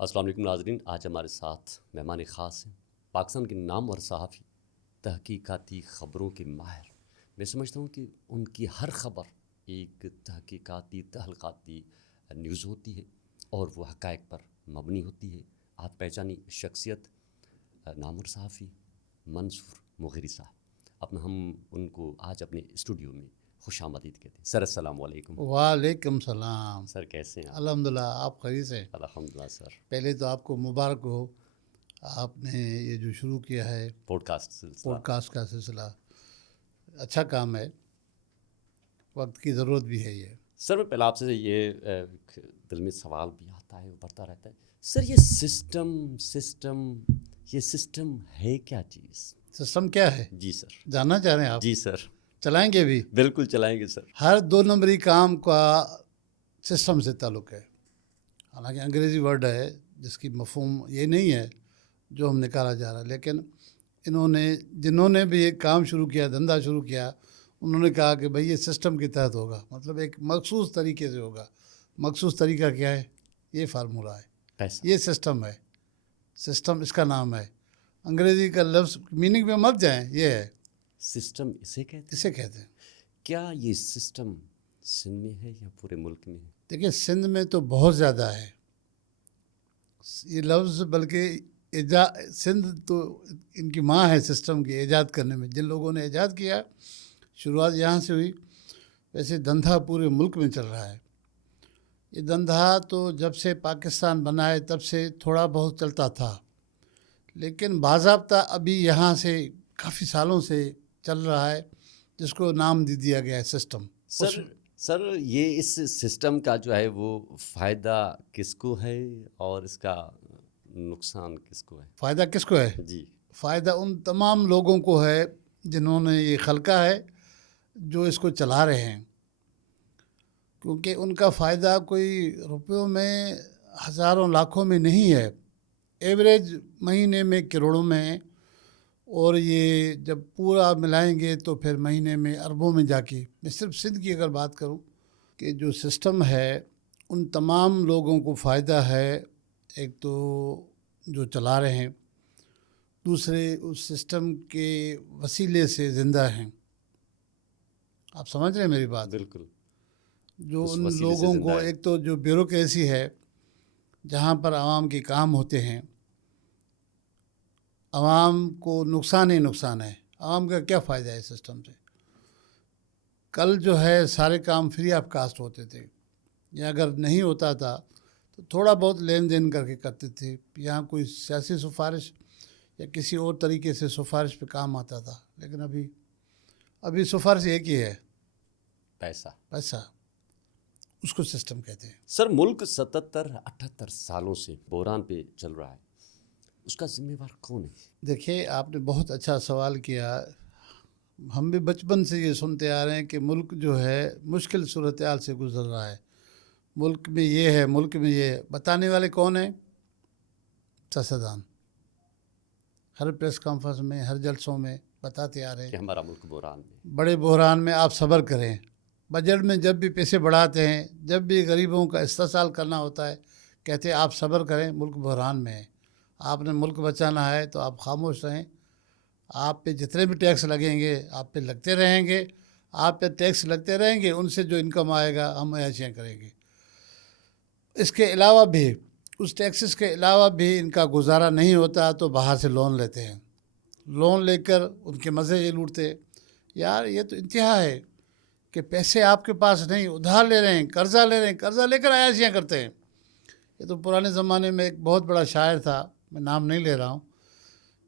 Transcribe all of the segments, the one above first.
السلام علیکم ناظرین، آج ہمارے ساتھ مہمان خاص ہیں پاکستان کے نامور صحافی، تحقیقاتی خبروں کے ماہر۔ میں سمجھتا ہوں کہ ان کی ہر خبر ایک تحقیقاتی تحقیقاتی نیوز ہوتی ہے اور وہ حقائق پر مبنی ہوتی ہے۔ آپ پہچانی شخصیت نامور صحافی منصور مغیری صاحب۔ اب ہم ان کو آج اپنے اسٹوڈیو میں خوش آمدید کہتے ہیں۔ سر السلام علیکم۔ وعلیکم السلام۔ سر کیسے ہیں آپ؟ الحمدللہ، آپ خیریت سے؟ الحمدللہ سر۔ پہلے تو آپ کو مبارک ہو، آپ نے یہ جو شروع کیا ہے پوڈ کاسٹ کا سلسلہ، اچھا کام ہے، وقت کی ضرورت بھی ہے یہ۔ سر میں پہلے آپ سے یہ دل میں سوال بھی آتا ہے، ابھرتا رہتا ہے، سر یہ سسٹم ہے کیا چیز؟ سسٹم کیا ہے؟ جی سر۔ جاننا چاہ رہے ہیں آپ؟ جی سر۔ چلائیں گے بھی؟ بالکل چلائیں گے سر۔ ہر 2 نمبری کام کا سسٹم سے تعلق ہے، حالانکہ انگریزی ورڈ ہے جس کی مفہوم یہ نہیں ہے جو ہم نکالا جا رہا ہے، لیکن جنہوں نے بھی ایک کام شروع کیا، دھندا شروع کیا، انہوں نے کہا کہ بھئی یہ سسٹم کے تحت ہوگا، مطلب ایک مخصوص طریقے سے ہوگا۔ مخصوص طریقہ کیا ہے؟ یہ فارمولہ ہے، پیسہ۔ یہ سسٹم ہے، سسٹم اس کا نام ہے۔ انگریزی کا لفظ میننگ میں مت جائیں، یہ ہے سسٹم اسے کہتے ہیں۔ کیا یہ سسٹم سندھ میں ہے یا پورے ملک میں ہے؟ دیکھیں، سندھ میں تو بہت زیادہ ہے یہ لفظ، بلکہ سندھ تو ان کی ماں ہے سسٹم کی ایجاد کرنے میں۔ جن لوگوں نے ایجاد کیا، شروعات یہاں سے ہوئی۔ ویسے دھندا پورے ملک میں چل رہا ہے۔ یہ دھندا تو جب سے پاکستان بنا ہے تب سے تھوڑا بہت چلتا تھا، لیکن باضابطہ ابھی یہاں سے کافی سالوں سے چل رہا ہے، جس کو نام دیا گیا ہے سسٹم۔ سر یہ اس سسٹم کا جو ہے وہ فائدہ کس کو ہے اور اس کا نقصان کس کو ہے؟ فائدہ کس کو ہے؟ جی، فائدہ ان تمام لوگوں کو ہے جنہوں نے یہ خلقہ ہے، جو اس کو چلا رہے ہیں، کیونکہ ان کا فائدہ کوئی روپیوں میں، ہزاروں لاکھوں میں نہیں ہے، ایوریج مہینے میں کروڑوں میں ہے، اور یہ جب پورا ملائیں گے تو پھر مہینے میں اربوں میں جا کے۔ میں صرف سندھ کی اگر بات کروں کہ جو سسٹم ہے ان تمام لوگوں کو فائدہ ہے۔ ایک تو جو چلا رہے ہیں، دوسرے اس سسٹم کے وسیلے سے زندہ ہیں۔ آپ سمجھ رہے ہیں میری بات؟ بالکل۔ جو ان لوگوں کو، ایک تو جو بیوروکریسی ہے جہاں پر عوام کے کام ہوتے ہیں، عوام کو نقصان ہی نقصان ہے۔ عوام کا کیا فائدہ ہے سسٹم سے؟ کل جو ہے سارے کام فری آف کاسٹ ہوتے تھے، یا اگر نہیں ہوتا تھا تو تھوڑا بہت لین دین کر کے کرتے تھے، یہاں کوئی سیاسی سفارش یا کسی اور طریقے سے سفارش پہ کام آتا تھا، لیکن ابھی سفارش ایک ہی ہے، پیسہ، اس کو سسٹم کہتے ہیں۔ سر ملک 77-78 سالوں سے بحران پہ چل رہا ہے، اس کا ذمہ وار کون ہے؟ دیکھیے، آپ نے بہت اچھا سوال کیا۔ ہم بھی بچپن سے یہ سنتے آ رہے ہیں کہ ملک جو ہے مشکل صورتحال سے گزر رہا ہے، ملک میں یہ ہے، ملک میں یہ ہے۔ بتانے والے کون ہیں؟ سیاستدان۔ ہر پریس کانفرنس میں، ہر جلسوں میں بتاتے آ رہے ہیں کہ ہمارا ملک بحران میں، بڑے بحران میں، آپ صبر کریں۔ بجٹ میں جب بھی پیسے بڑھاتے ہیں، جب بھی غریبوں کا استحصال کرنا ہوتا ہے، کہتے ہیں آپ صبر کریں، ملک بحران میں ہے، آپ نے ملک بچانا ہے تو آپ خاموش رہیں۔ آپ پہ جتنے بھی ٹیکس لگیں گے آپ پہ لگتے رہیں گے، آپ پہ ٹیکس لگتے رہیں گے، ان سے جو انکم آئے گا ہم عیاشیاں کریں گے۔ اس کے علاوہ بھی، اس ٹیکسز کے علاوہ بھی ان کا گزارا نہیں ہوتا تو باہر سے لون لیتے ہیں، لون لے کر ان کے مزے یہ لوٹتے۔ یار یہ تو انتہا ہے کہ پیسے آپ کے پاس نہیں، ادھار لے رہے ہیں، قرضہ لے رہے ہیں، قرضہ لے کر عیاشیاں کرتے ہیں۔ یہ تو پرانے زمانے میں ایک بہت بڑا شاعر تھا، میں نام نہیں لے رہا ہوں،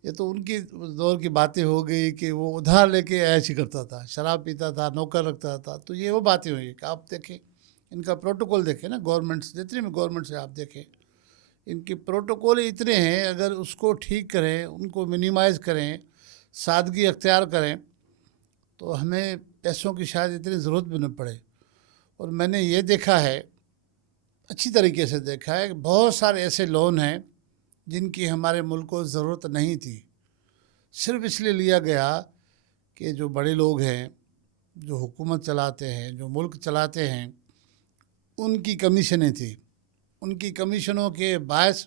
یہ تو ان کی دور کی باتیں ہو گئی کہ وہ ادھار لے کے عیاشی کرتا تھا، شراب پیتا تھا، نوکر رکھتا تھا۔ تو یہ وہ باتیں ہوئی کہ آپ دیکھیں ان کا پروٹوکول، دیکھیں نا، گورنمنٹس جتنی بھی گورنمنٹس ہیں آپ دیکھیں، ان کے پروٹوکول اتنے ہیں، اگر اس کو ٹھیک کریں، ان کو منیمائز کریں، سادگی اختیار کریں تو ہمیں پیسوں کی شاید اتنی ضرورت بھی نہ پڑے۔ اور میں نے یہ دیکھا ہے، اچھی طریقے سے دیکھا ہے کہ بہت سارے ایسے لون ہیں جن کی ہمارے ملک کو ضرورت نہیں تھی، صرف اس لیے لیا گیا کہ جو بڑے لوگ ہیں، جو حکومت چلاتے ہیں، جو ملک چلاتے ہیں، ان کی کمیشنیں تھیں۔ ان کی کمیشنوں کے باعث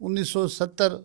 1970,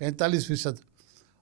45%।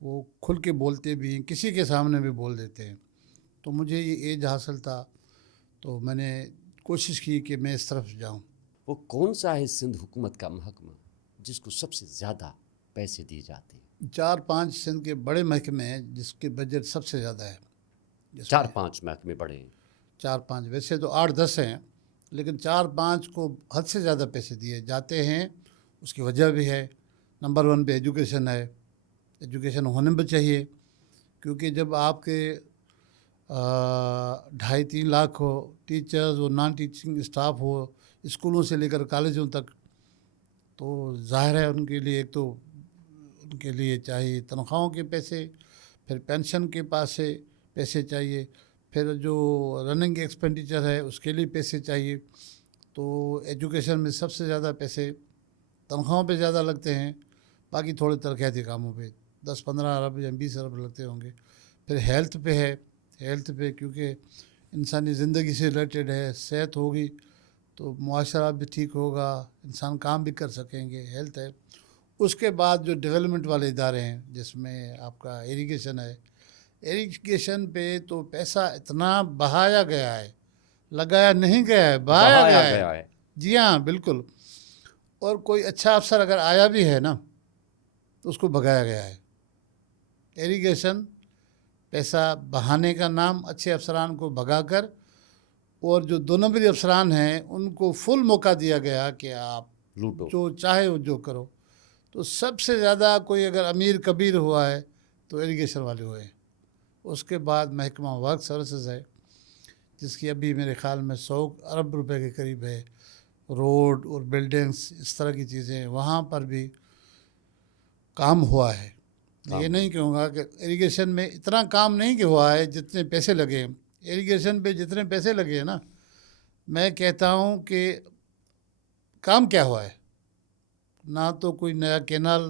وہ کھل کے بولتے بھی ہیں, کسی کے سامنے بھی بول دیتے ہیں. تو مجھے یہ ایج حاصل تھا تو میں نے کوشش کی کہ میں اس طرف جاؤں. وہ کون سا ہے سندھ حکومت کا محکمہ جس کو سب سے زیادہ پیسے دیے جاتے ہیں؟ 4-5 سندھ کے بڑے محکمے ہیں جس کے بجٹ سب سے زیادہ ہے. 4-5 محکمے بڑے ہیں. 4-5 ویسے تو 8-10 ہیں, لیکن 4-5 کو حد سے زیادہ پیسے دیے جاتے ہیں. اس کی وجہ بھی ہے. نمبر 1 پہ ایجوکیشن ہے. ایجوکیشن ہونے بھی چاہیے, کیونکہ جب آپ کے 2.5-3 لاکھ ہو ٹیچرز اور نان ٹیچنگ اسٹاف ہو اسکولوں سے لے کر کالجوں تک, تو ظاہر ہے ان کے لیے ایک تو ان کے لیے چاہیے تنخواہوں کے پیسے, پھر پینشن کے پاس سے پیسے چاہیے, پھر جو رننگ ایکسپینڈیچر ہے اس کے لیے پیسے چاہیے. تو ایجوکیشن میں سب سے زیادہ پیسے تنخواہوں پہ زیادہ لگتے ہیں. باقی تھوڑے ترقیاتی کاموں پہ 10-15 ارب یا 20 ارب لگتے ہوں گے. پھر ہیلتھ پہ ہے. ہیلتھ پہ کیونکہ انسانی زندگی سے ریلیٹڈ ہے, صحت ہوگی تو معاشرہ بھی ٹھیک ہوگا, انسان کام بھی کر سکیں گے. ہیلتھ ہے. اس کے بعد جو ڈیولپمنٹ والے ادارے ہیں جس میں آپ کا ایریگیشن ہے, ایریگیشن پہ تو پیسہ اتنا بہایا گیا ہے, لگایا نہیں گیا ہے, بہایا گیا ہے. جی ہاں بالکل. اور کوئی اچھا افسر اگر آیا بھی ہے نا تو اس کو بھگایا گیا ہے. ایریگیشن پیسہ بہانے کا نام, اچھے افسران کو بھگا کر, اور جو 2 نمبری افسران ہیں ان کو فل موقع دیا گیا کہ آپ لوٹو. جو چاہے وہ جو کرو. تو سب سے زیادہ کوئی اگر امیر کبیر ہوا ہے تو ایریگیشن والے ہوئے. اس کے بعد محکمہ ورک سروسز ہے جس کی ابھی میرے خیال میں 100 ارب روپے کے قریب ہے. روڈ اور بلڈنگس اس طرح کی چیزیں, وہاں پر بھی کام ہوا ہے. یہ نہیں کہوں گا کہ ایریگیشن میں اتنا کام نہیں کہ ہوا ہے جتنے پیسے لگے ہیں. ایریگیشن پہ جتنے پیسے لگے ہیں نا, میں کہتا ہوں کہ کام کیا ہوا ہے. نہ تو کوئی نیا کینال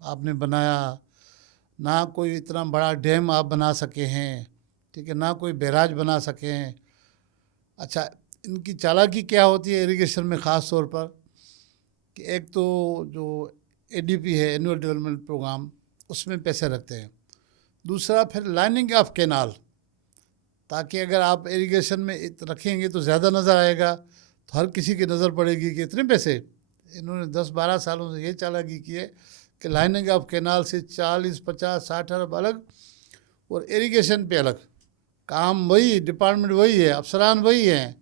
آپ نے بنایا, نہ کوئی اتنا بڑا ڈیم آپ بنا سکے ہیں, ٹھیک ہے, نہ کوئی بیراج بنا سکے ہیں. اچھا, ان کی چالاکی کیا ہوتی ہے ایریگیشن میں خاص طور پر, کہ ایک تو جو ADP ہے اینول ڈیولپمنٹ پروگرام, اس میں پیسے رکھتے ہیں. دوسرا پھر لائننگ آف کینال, تاکہ اگر آپ ایریگیشن میں رکھیں گے تو زیادہ نظر آئے گا, تو ہر کسی کی نظر پڑے گی کہ اتنے پیسے. انہوں نے 10-12 سالوں سے یہ چالاکی کی ہے کہ لائننگ آف کینال سے 40-50-60 ارب الگ, اور ایریگیشن پہ الگ. کام وہی, ڈپارٹمنٹ وہی ہے, افسران وہی ہیں,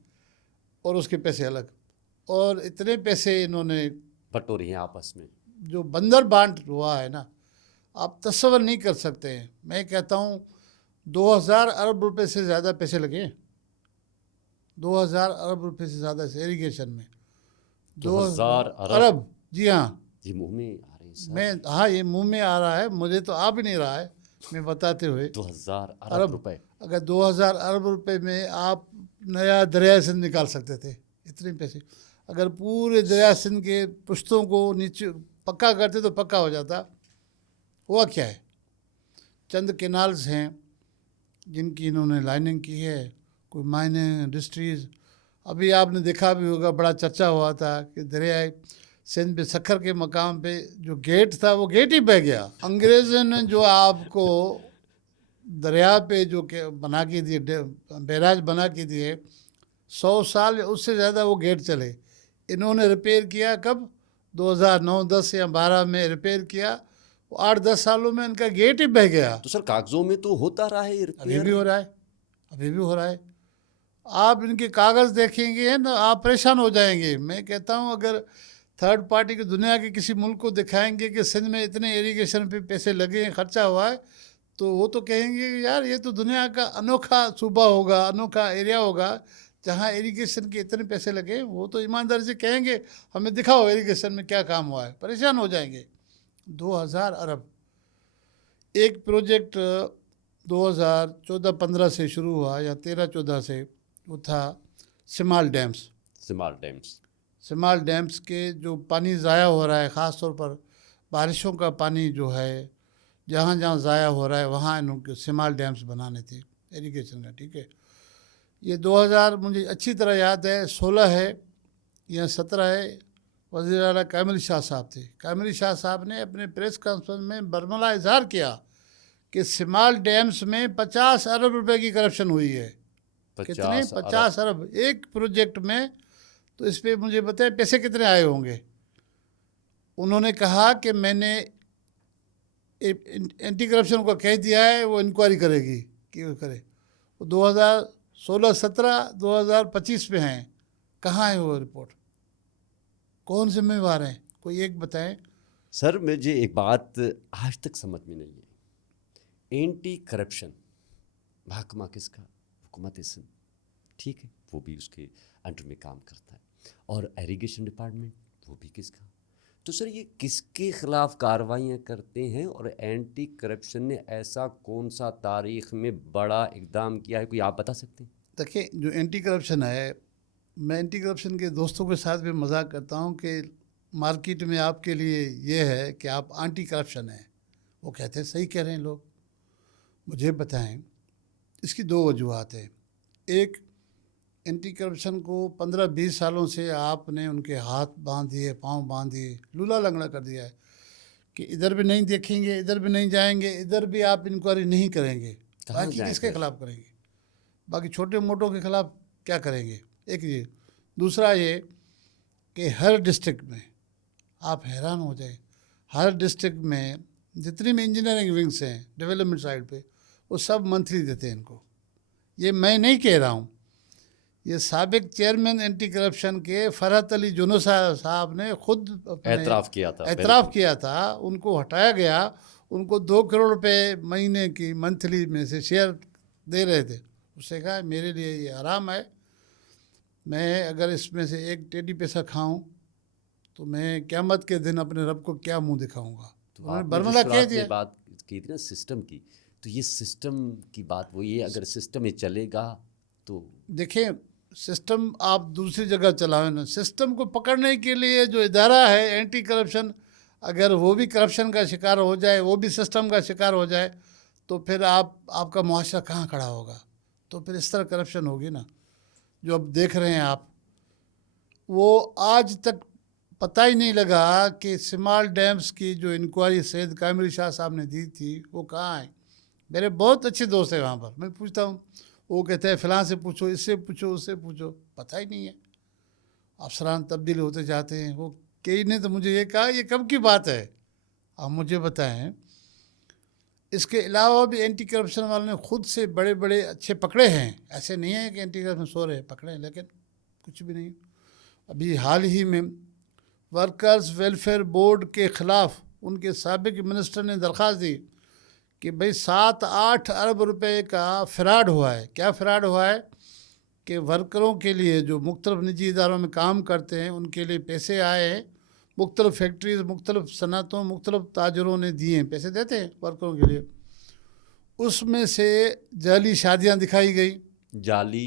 اور اس کے پیسے الگ. اور اتنے پیسے انہوں نے بٹوری ہیں آپس میں. جو بندر بانٹ ہوا ہے نا, آپ تصور نہیں کر سکتے ہیں. میں کہتا ہوں 2000 ارب روپے سے زیادہ پیسے لگے ہیں. 2000 ارب روپے سے زیادہ ایریگیشن میں. 2000 ارب. جی ہاں, جی منہ میں آ رہے ہیں سر. میں ہاں یہ منہ میں آ رہا ہے, مجھے تو آ بھی نہیں رہا ہے میں بتاتے ہوئے. 2000 ارب روپے. اگر 2000 ارب روپے میں آپ نیا دریا سندھ نکال سکتے تھے, اتنے پیسے. اگر پورے دریا سندھ کے پشتوں کو نیچے پکا کرتے تو پکا ہو جاتا. ہوا کیا ہے, چند کینالز ہیں جن کی انہوں نے لائننگ کی ہے, کوئی مائننگ انڈسٹریز. ابھی آپ نے دیکھا بھی ہوگا, بڑا چرچا ہوا تھا کہ دریائے سندھ پہ سکھر کے مقام پہ جو گیٹ تھا وہ گیٹ ہی بہ گیا. انگریزوں نے جو آپ کو دریا پہ جو کہ بنا کے دیے, بیراج بنا کے دیے, 100 سال اس سے زیادہ وہ گیٹ چلے. انہوں نے ریپیئر کیا کب, 2009-10 یا 12 میں ریپیئر کیا. 8-10 سالوں میں ان کا گیٹ ہی بہ گیا. تو سر کاغذوں میں تو ہوتا رہا ہے, ابھی بھی ہو رہا ہے, ابھی بھی ہو رہا ہے. آپ ان کے کاغذ دیکھیں گے نا آپ پریشان ہو جائیں گے. میں کہتا ہوں اگر تھرڈ پارٹی کی دنیا کے کسی ملک کو دکھائیں گے کہ سندھ میں اتنے ایریگیشن پہ پیسے لگے ہیں, خرچہ ہوا ہے, تو وہ تو کہیں گے یار یہ تو دنیا کا انوکھا صوبہ ہوگا, انوکھا ایریا ہوگا جہاں ایریگیشن کے اتنے پیسے لگے. وہ تو ایمانداری سے کہیں گے ہمیں دکھاؤ ایریگیشن میں کیا کام ہوا ہے. پریشان ہو جائیں گے. 2000 ارب. ایک پروجیکٹ 2014-15 سے شروع ہوا یا 13-14 سے, وہ تھا سمال ڈیمز. سمال ڈیمز کے جو پانی ضائع ہو رہا ہے, خاص طور پر بارشوں کا پانی جو ہے جہاں جہاں ضائع ہو رہا ہے وہاں انہوں کے سمال ڈیمز بنانے تھے ایریگیشن کا. ٹھیک ہے, یہ 2000 مجھے اچھی طرح یاد ہے, 16 ہے یا 17 ہے. وزیر اعلیٰ کامل شاہ صاحب تھے. کامل شاہ صاحب نے اپنے پریس کانفرنس میں برملا اظہار کیا کہ سمال ڈیمز میں 50 ارب روپے کی کرپشن ہوئی ہے. کتنے؟ 50 ارب ایک پروجیکٹ میں. تو اس پہ مجھے بتائیں پیسے کتنے آئے ہوں گے. انہوں نے کہا کہ میں نے اینٹی کرپشن کو کہہ دیا ہے وہ انکوائری کرے گی کہ وہ کرے. 2016-17 2025 میں ہیں. کہاں ہے وہ رپورٹ؟ کون ذمہ دار ہیں؟ کوئی ایک بتائیں. سر مجھے ایک بات آج تک سمجھ میں نہیں ہے. اینٹی کرپشن محکمہ کس کا؟ حکومت سندھ. ٹھیک ہے، وہ بھی اس کے انڈر میں کام کرتا ہے. اور ایریگیشن ڈپارٹمنٹ وہ بھی کس کا؟ تو سر یہ کس کے خلاف کارروائیاں کرتے ہیں؟ اور اینٹی کرپشن نے ایسا کون سا تاریخ میں بڑا اقدام کیا ہے، کوئی آپ بتا سکتے ہیں؟ دیکھیں جو اینٹی کرپشن ہے، میں اینٹی کرپشن کے دوستوں کے ساتھ بھی مذاق کرتا ہوں کہ مارکیٹ میں آپ کے لیے یہ ہے کہ آپ اینٹی کرپشن ہیں. وہ کہتے ہیں صحیح کہہ رہے ہیں لوگ. مجھے بتائیں اس کی 2 وجوہات ہیں. ایک، اینٹی کرپشن کو 15-20 سالوں سے آپ نے ان کے ہاتھ باندھ دیے، پاؤں باندھ دیے، لولا لنگڑا کر دیا ہے کہ ادھر بھی نہیں دیکھیں گے، ادھر بھی نہیں جائیں گے، ادھر بھی آپ انکوائری نہیں کریں گے. باقی کس کے خلاف کریں گے؟ باقی چھوٹے موٹوں کے خلاف کیا کریں گے؟ ایک یہ. دوسرا یہ کہ ہر ڈسٹرکٹ میں آپ حیران ہو جائیں، ہر ڈسٹرکٹ میں جتنی بھی انجینئرنگ ونگس ہیں ڈیولپمنٹ سائڈ پہ، وہ سب منتھلی دیتے ہیں ان کو. یہ میں نہیں کہہ رہا ہوں، یہ سابق چیئرمین اینٹی کرپشن کے فرحت علی جونو صاحب نے خود اعتراف کیا تھا. ان کو ہٹایا گیا. ان کو 2 کروڑ روپے مہینے کی منتھلی میں سے شیئر دے رہے تھے. اس سے کہا میرے لیے یہ حرام ہے، میں اگر اس میں سے ایک ٹیڈی پیسہ کھاؤں تو میں قیامت کے دن اپنے رب کو کیا منہ دکھاؤں گا. برملا کہہ دیا. بات کی تھی نا سسٹم کی، تو یہ سسٹم کی بات وہی ہے. اگر سسٹم یہ چلے گا تو دیکھیں سسٹم آپ دوسری جگہ چلائیں نا. سسٹم کو پکڑنے کے لیے جو ادارہ ہے اینٹی کرپشن، اگر وہ بھی کرپشن کا شکار ہو جائے، وہ بھی سسٹم کا شکار ہو جائے، تو پھر آپ کا معاشرہ کہاں کھڑا ہوگا؟ تو پھر اس طرح کرپشن ہوگی نا جو اب دیکھ رہے ہیں آپ. وہ آج تک پتہ ہی نہیں لگا کہ سمال ڈیمز کی جو انکوائری سید کامل شاہ صاحب نے دی تھی وہ کہاں ہے. میرے بہت اچھے دوست ہیں وہاں پر، میں پوچھتا ہوں، وہ کہتے ہیں فلاں سے پوچھو، اس سے پوچھو، اس سے پوچھو. پتہ ہی نہیں ہے. افسران تبدیل ہوتے جاتے ہیں. وہ کئی نے تو مجھے یہ کہا یہ کب کی بات ہے؟ آپ مجھے بتائیں. اس کے علاوہ بھی اینٹی کرپشن والوں نے خود سے بڑے بڑے اچھے پکڑے ہیں. ایسے نہیں ہیں کہ اینٹی کرپشن سو رہے پکڑے ہیں، لیکن کچھ بھی نہیں. ابھی حال ہی میں ورکرز ویلفیئر بورڈ کے خلاف ان کے سابق منسٹر نے درخواست دی کہ بھئی 7-8 ارب روپے کا فراڈ ہوا ہے. کیا فراڈ ہوا ہے؟ کہ ورکروں کے لیے جو مختلف نجی اداروں میں کام کرتے ہیں ان کے لیے پیسے آئے ہیں. مختلف فیکٹریز، مختلف صنعتوں، مختلف تاجروں نے دیے ہیں، پیسے دیتے ہیں ورکروں کے لیے. اس میں سے جعلی شادیاں دکھائی گئی. جعلی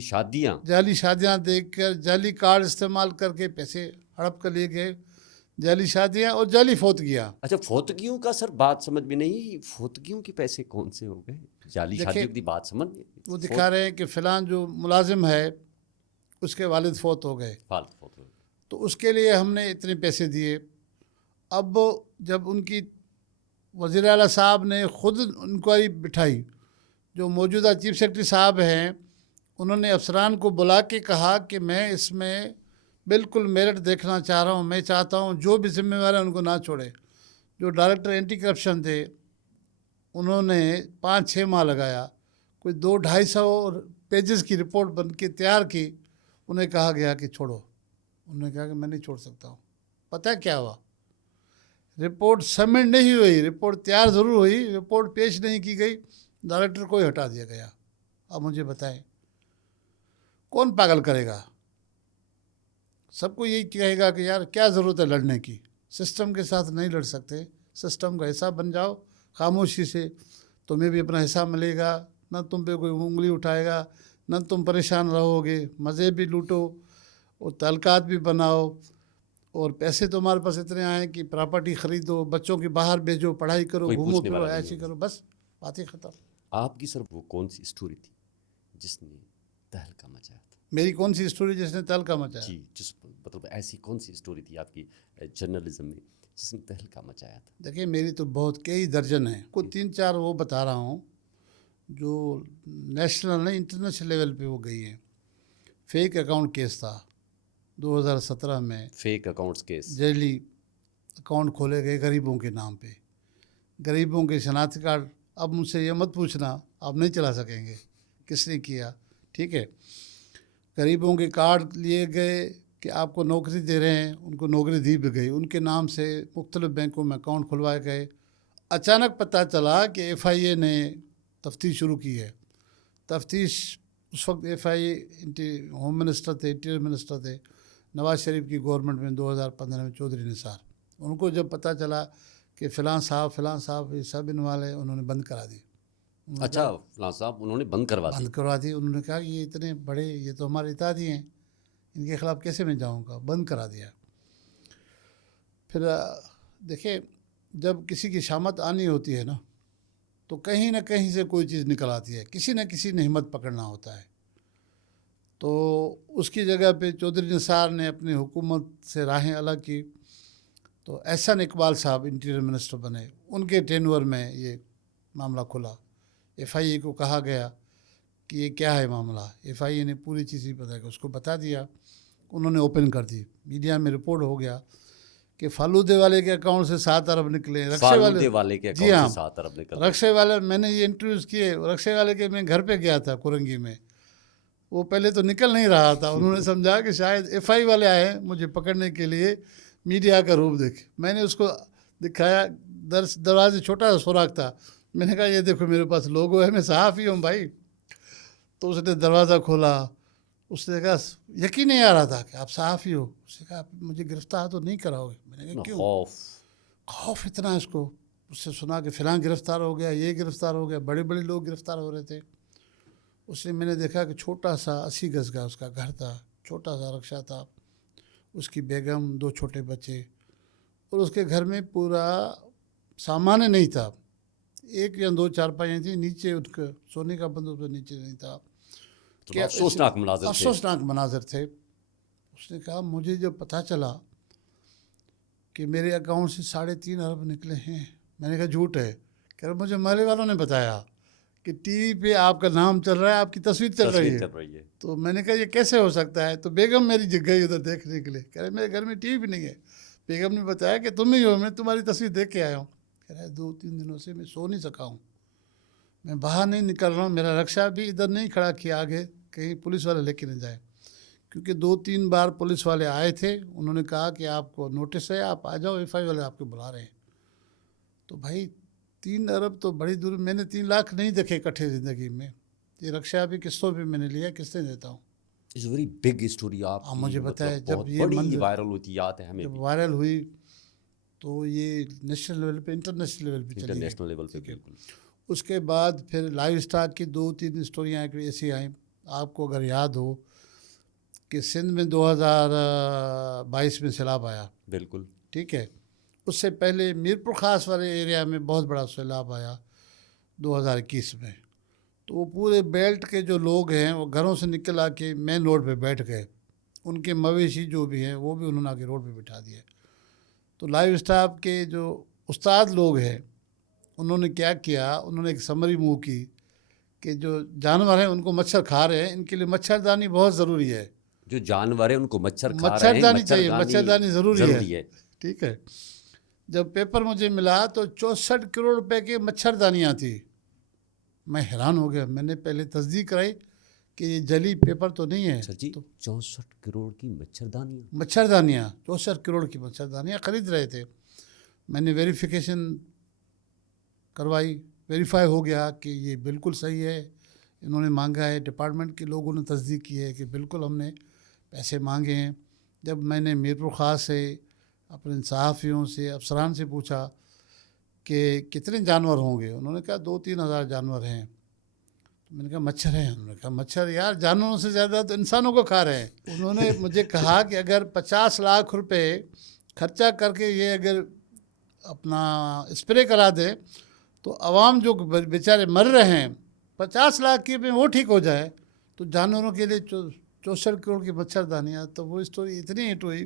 شادیاں دیکھ کر، جعلی کارڈ استعمال کر کے پیسے ہڑپ کر لیے گئے. جعلی شادیاں اور جعلی فوتگیاں. اچھا فوتگیوں کا سر بات سمجھ میں نہیں. فوتگیوں کے پیسے کون سے ہو گئے؟ جعلی شادیوں کی بات سمجھ میں. وہ دکھا رہے ہیں کہ فلاں جو ملازم ہے اس کے والد فوت ہو گئے، تو اس کے لیے ہم نے اتنے پیسے دیے. اب جب ان کی وزیر اعلیٰ صاحب نے خود انکوائری بٹھائی، جو موجودہ چیف سیکرٹری صاحب ہیں انہوں نے افسران کو بلا کے کہا کہ میں اس میں بالکل میرٹ دیکھنا چاہ رہا ہوں. میں چاہتا ہوں جو بھی ذمہ دار ہیں ان کو نہ چھوڑے. جو ڈائریکٹر اینٹی کرپشن تھے انہوں نے 5-6 ماہ لگایا، کوئی 200-250 پیجز کی رپورٹ بن کے تیار کی. انہیں کہا گیا کہ چھوڑو. انہوں نے کہا کہ میں نہیں چھوڑ سکتا ہوں. پتہ ہے کیا ہوا؟ رپورٹ سبمٹ نہیں ہوئی. رپورٹ تیار ضرور ہوئی، رپورٹ پیش نہیں کی گئی، ڈائریکٹر کو ہی ہٹا دیا گیا. اب مجھے بتائیں کون پاگل کرے گا؟ سب کو یہی کہے گا کہ یار کیا ضرورت ہے لڑنے کی، سسٹم کے ساتھ نہیں لڑ سکتے، سسٹم کا حصہ بن جاؤ خاموشی سے. تمہیں بھی اپنا حصہ ملے گا، نہ تم پہ کوئی انگلی اٹھائے گا، نہ تم پریشان رہو گے. مزے بھی لوٹو اور تعلقات بھی بناؤ، اور پیسے تمہارے پاس اتنے آئیں کہ پراپرٹی خریدو، بچوں کی باہر بھیجو، پڑھائی کرو، گھومو پھرو، ایسی کرو، بس باتیں ختم. آپ کی سر وہ کون سی اسٹوری تھی جس نے تہلکہ مچایا تھا؟ میری کون سی اسٹوری جس نے تہلکہ مچایا؟ جی، مطلب ایسی کون سی اسٹوری تھی آپ کی جرنلزم میں جس نے تہلکہ مچایا تھا؟ دیکھیے میری تو بہت کئی درجن ہیں، کو 3-4 وہ بتا رہا ہوں جو نیشنل نہیں انٹرنیشنل لیول پہ وہ گئی ہیں۔ فیک اکاؤنٹ کیس تھا 2017 میں، فیک اکاؤنٹس کیس، جعلی اکاؤنٹ کھولے گئے غریبوں کے نام پہ، غریبوں کے شناختی کارڈ۔ اب مجھ سے یہ مت پوچھنا، آپ نہیں چلا سکیں گے کس نے کیا، ٹھیک ہے۔ غریبوں کے کارڈ لیے گئے کہ آپ کو نوکری دے رہے ہیں، ان کو نوکری دی بھی گئی، ان کے نام سے مختلف بینکوں میں اکاؤنٹ کھلوائے گئے۔ اچانک پتہ چلا کہ ایف آئی اے نے تفتیش شروع کی ہے۔ تفتیش اس وقت ایف آئی اے ہوم منسٹر تھے، انٹیریئر منسٹر تھے نواز شریف کی گورنمنٹ میں 2015 میں، چودھری نثار۔ ان کو جب پتہ چلا کہ فلاں صاحب یہ سب انوالو ہیں، انہوں نے بند کرا دی۔ اچھا فلاں صاحب انہوں نے بند کروا دی؟ انہوں نے کہا کہ یہ اتنے بڑے، یہ تو ہمارے اتحادی ہیں، ان کے خلاف کیسے میں جاؤں گا، بند کرا دیا۔ پھر دیکھیں جب کسی کی شامت آنی ہوتی ہے نا تو کہیں نہ کہیں سے کوئی چیز نکل آتی ہے، کسی نہ کسی نے ہمت پکڑنا ہوتا ہے۔ تو اس کی جگہ پہ چودھری نثار نے اپنی حکومت سے راہیں الگ کی، تو احسن اقبال صاحب انٹیریئر منسٹر بنے، ان کے ٹینور میں یہ معاملہ کھلا۔ ایف آئی اے کو کہا گیا کہ یہ کیا ہے معاملہ، ایف آئی اے نے پوری چیز ہی پتہ کہ اس کو بتا دیا، انہوں نے اوپن کر دی، میڈیا میں رپورٹ ہو گیا کہ فالودے والے کے اکاؤنٹ سے 7 ارب نکلے، رکشے والے کے جی ہاں 7 ارب نکلے، رکشے والے، میں نے یہ انٹرویوز کیے، رکشے والے کے میں گھر پہ گیا تھا کورنگی میں، وہ پہلے تو نکل نہیں رہا تھا، انہوں نے سمجھا کہ شاید ایف آئی والے آئے ہیں مجھے پکڑنے کے لیے، میڈیا کا روپ دیکھ۔ میں نے اس کو دکھایا، دروازے چھوٹا سا سوراخ تھا، میں نے کہا یہ دیکھو میرے پاس لوگو ہے، میں صحافی ہوں بھائی۔ تو اس نے دروازہ کھولا، اس نے کہا یقین نہیں آ رہا تھا کہ آپ صحافی ہو، اس نے کہا مجھے گرفتار تو نہیں کراؤ گے؟ میں نے کہا کیوں؟ خوف اتنا اس کو، اس سے سنا کہ فلاں گرفتار ہو گیا، یہ گرفتار ہو گیا، بڑے بڑے لوگ گرفتار ہو رہے تھے۔ اس نے، میں نے دیکھا کہ چھوٹا سا 80 گز کا اس کا گھر تھا، چھوٹا سا رکشہ تھا، اس کی بیگم، 2 چھوٹے بچے، اور اس کے گھر میں پورا سامان نہیں تھا، 1 یا 2 چارپائیاں تھیں، نیچے ان کا سونے کا بندوبست نیچے نہیں تھا۔ افسوسناک مناظر تھے۔ اس نے کہا مجھے جب پتہ چلا کہ میرے اکاؤنٹ سے 3.5 ارب نکلے ہیں، میں نے کہا جھوٹ ہے، کہ مجھے محلے والوں نے بتایا کہ ٹی وی پہ آپ کا نام چل رہا ہے، آپ کی تصویر چل رہی ہے۔ تو میں نے کہا یہ کیسے ہو سکتا ہے؟ تو بیگم میری جگ گئی ادھر دیکھنے کے لیے، کہہ رہے میرے گھر میں ٹی وی بھی نہیں ہے۔ بیگم نے بتایا کہ تم ہی ہو، میں تمہاری تصویر دیکھ کے آیا ہوں۔ کہہ رہا ہے 2-3 دنوں سے میں سو نہیں سکا ہوں، میں باہر نہیں نکل رہا ہوں، میرا رکشہ بھی ادھر نہیں کھڑا کیا آگے، کہیں پولیس والے لے کے نہ جائے، کیونکہ 2-3 بار پولیس والے آئے تھے، انہوں نے کہا کہ آپ کو نوٹس ہے، آپ آ جاؤ، ایف آئی والے آپ کو بلا رہے ہیں۔ تو بھائی 3 ارب تو بڑی دور، میں نے 3 لاکھ نہیں دیکھے اکٹھے زندگی میں، یہ رکشہ بھی قسطوں پہ میں نے لیا، قسطیں دیتا ہوں۔ اٹس ویری بگ اسٹوری، آپ مجھے بتایا جب یہ بڑی وائرل ہوتی، یاد ہے ہمیں، جب وائرل ہوئی تو یہ نیشنل لیول پہ، انٹرنیشنل لیول پہ چلی، انٹرنیشنل لیول پہ بالکل۔ اس کے بعد پھر لائیو اسٹاک کی 2-3 اسٹوریاں ایسی آئیں، آپ کو اگر یاد ہو کہ سندھ میں 2022 میں سیلاب آیا، بالکل ٹھیک ہے، اس سے پہلے میرپور خاص والے ایریا میں بہت بڑا سیلاب آیا 2021 میں، تو وہ پورے بیلٹ کے جو لوگ ہیں وہ گھروں سے نکل آ کے مین روڈ پہ بیٹھ گئے، ان کے مویشی جو بھی ہیں وہ بھی انہوں نے آ کے روڈ پہ بٹھا دیے۔ تو لائیو اسٹاف کے جو استاد لوگ ہیں انہوں نے کیا کیا، انہوں نے ایک سمری موو کی کہ جو جانور ہیں ان کو مچھر کھا رہے ہیں، ان کے لیے مچھردانی بہت ضروری ہے، جو جانور ہیں ان کو مچھر کھا رہے ہیں، مچھردانی چاہیے، مچھردانی ضروری ہے، ٹھیک ہے۔ جب پیپر مجھے ملا تو 64 کروڑ روپے کی مچھردانیاں تھیں، میں حیران ہو گیا، میں نے پہلے تصدیق کرائی کہ یہ جلی پیپر تو نہیں ہے۔ جی 64 کروڑ کی مچھردانیاں 64 کروڑ کی مچھردانیاں خرید رہے تھے۔ میں نے ویریفیکیشن کروائی، ویریفائی ہو گیا کہ یہ بالکل صحیح ہے، انہوں نے مانگا ہے، ڈپارٹمنٹ کے لوگوں نے تصدیق کی ہے کہ بالکل ہم نے پیسے مانگے ہیں۔ جب میں نے میرپور خاص سے اپنے صحافیوں سے، افسران سے پوچھا کہ کتنے جانور ہوں گے، انہوں نے کہا 2-3 ہزار جانور ہیں۔ میں نے کہا مچھر ہیں؟ انہوں نے کہا مچھر یار جانوروں سے زیادہ تو انسانوں کو کھا رہے ہیں۔ انہوں نے مجھے کہا کہ اگر 50 لاکھ روپے خرچہ کر کے یہ اگر اپنا اسپرے کرا دے تو عوام جو بیچارے مر رہے ہیں 50 لاکھ کی میں وہ ٹھیک ہو جائے، تو جانوروں کے لیے 64 کروڑ کی مچھردانیاں، تو وہ اسٹوری اتنی ہٹ ہوئی۔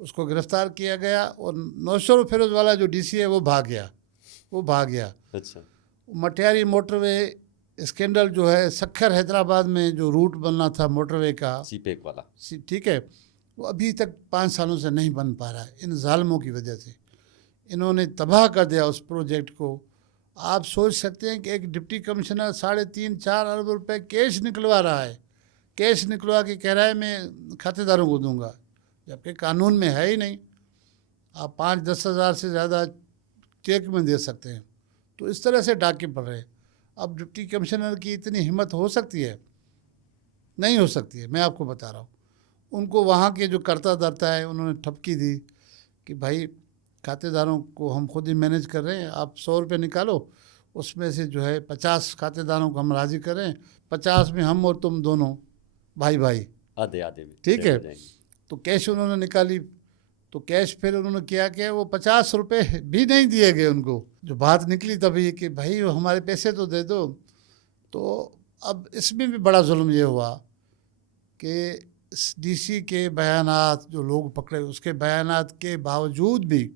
اس کو گرفتار کیا گیا اور نوشر فیروز والا جو ڈی سی ہے وہ بھاگ گیا. اچھا. مٹیاری موٹر وے اسکینڈل جو ہے سکھر حیدرآباد میں جو روٹ بننا تھا موٹر وے کا سی پیک والا, ٹھیک ہے, وہ ابھی تک 5 سالوں سے نہیں بن پا رہا ہے. ان ظالموں کی وجہ سے انہوں نے تباہ کر دیا اس پروجیکٹ کو. آپ سوچ سکتے ہیں کہ ایک ڈپٹی کمشنر 3.5-4 ارب روپے کیش نکلوا رہا ہے, کیش نکلوا کے کہہ رہا ہے میں کھاتے داروں کو دوں گا, جبکہ قانون میں ہے ہی نہیں. آپ 5-10 ہزار سے زیادہ چیک میں دے سکتے ہیں. تو اس طرح سے ڈاکے پڑ رہے ہیں. اب ڈپٹی کمشنر کی اتنی ہمت ہو سکتی ہے؟ نہیں ہو سکتی ہے. میں آپ کو بتا رہا ہوں, ان کو وہاں کے جو کرتا دھرتا ہے انہوں نے ٹھپکی دی کہ بھائی کھاتے داروں کو ہم خود ہی مینیج کر رہے ہیں, آپ 100 روپے نکالو, اس میں سے جو ہے 50 کھاتے داروں کو ہم راضی کر رہے ہیں, 50 میں ہم اور تم دونوں بھائی آدھے میں ٹھیک ہے. تو کیش انہوں نے نکالی, تو کیش پھر انہوں نے کیا کہ وہ 50 روپے بھی نہیں دیے گئے ان کو. جو بات نکلی تبھی کہ بھائی ہمارے پیسے تو دے دو. تو اب اس میں بھی بڑا ظلم یہ ہوا کہ ڈی سی کے بیانات جو لوگ پکڑے, اس کے بیانات کے باوجود بھی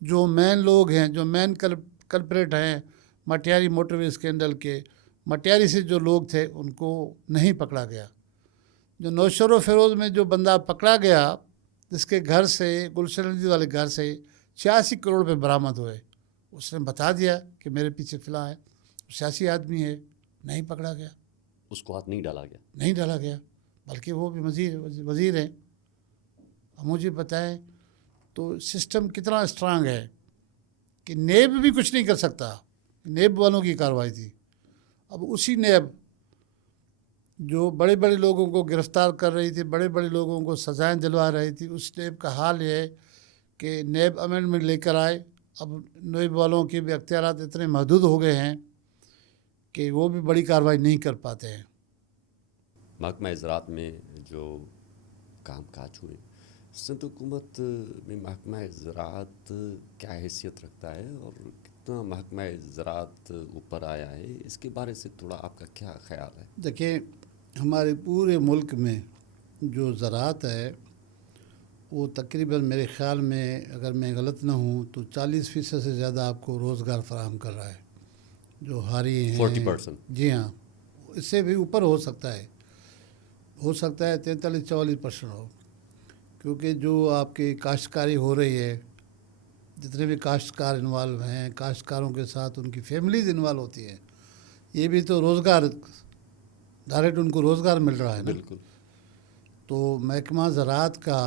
جو مین لوگ ہیں, جو مین کلپریٹ ہیں مٹیاری موٹر وے اسکینڈل کے, مٹیاری سے جو لوگ تھے ان کو نہیں پکڑا گیا. جو نوشر و فیروز میں جو بندہ پکڑا گیا, جس کے گھر سے گلشن ندی والے گھر سے 86 کروڑ روپے برآمد ہوئے, اس نے بتا دیا کہ میرے پیچھے فلاں ہے, سیاسی آدمی ہے, نہیں پکڑا گیا, اس کو ہاتھ نہیں ڈالا گیا, بلکہ وہ بھی وزیر ہیں. اب مجھے بتائیں تو سسٹم کتنا اسٹرانگ ہے کہ نیب بھی کچھ نہیں کر سکتا. نیب والوں کی کارروائی تھی. اب اسی نیب جو بڑے بڑے لوگوں کو گرفتار کر رہی تھی, بڑے بڑے لوگوں کو سزائیں دلوا رہی تھی, اس نیب کا حال یہ ہے کہ نیب امینڈمنٹ لے کر آئے. اب نیب والوں کے بھی اختیارات اتنے محدود ہو گئے ہیں کہ وہ بھی بڑی کارروائی نہیں کر پاتے ہیں. محکمہ زراعت میں جو کام کاج ہوئے, سندھ حکومت میں محکمہ زراعت کیا حیثیت رکھتا ہے اور کتنا محکمہ زراعت اوپر آیا ہے, اس کے بارے سے تھوڑا آپ کا کیا خیال ہے؟ دیکھیں, ہمارے پورے ملک میں جو زراعت ہے وہ تقریباً میرے خیال میں اگر میں غلط نہ ہوں تو 40% سے زیادہ آپ کو روزگار فراہم کر رہا ہے. جو ہاری ہیں 40%. جی ہاں, اس سے بھی اوپر ہو سکتا ہے 43-44% ہو, کیونکہ جو آپ کی کاشتکاری ہو رہی ہے, جتنے بھی کاشتکار انوالو ہیں, کاشتکاروں کے ساتھ ان کی فیملیز انوالو ہوتی ہیں, یہ بھی تو روزگار ڈائریکٹ ان کو روزگار مل رہا ہے نا. بالکل. تو محکمہ زراعت کا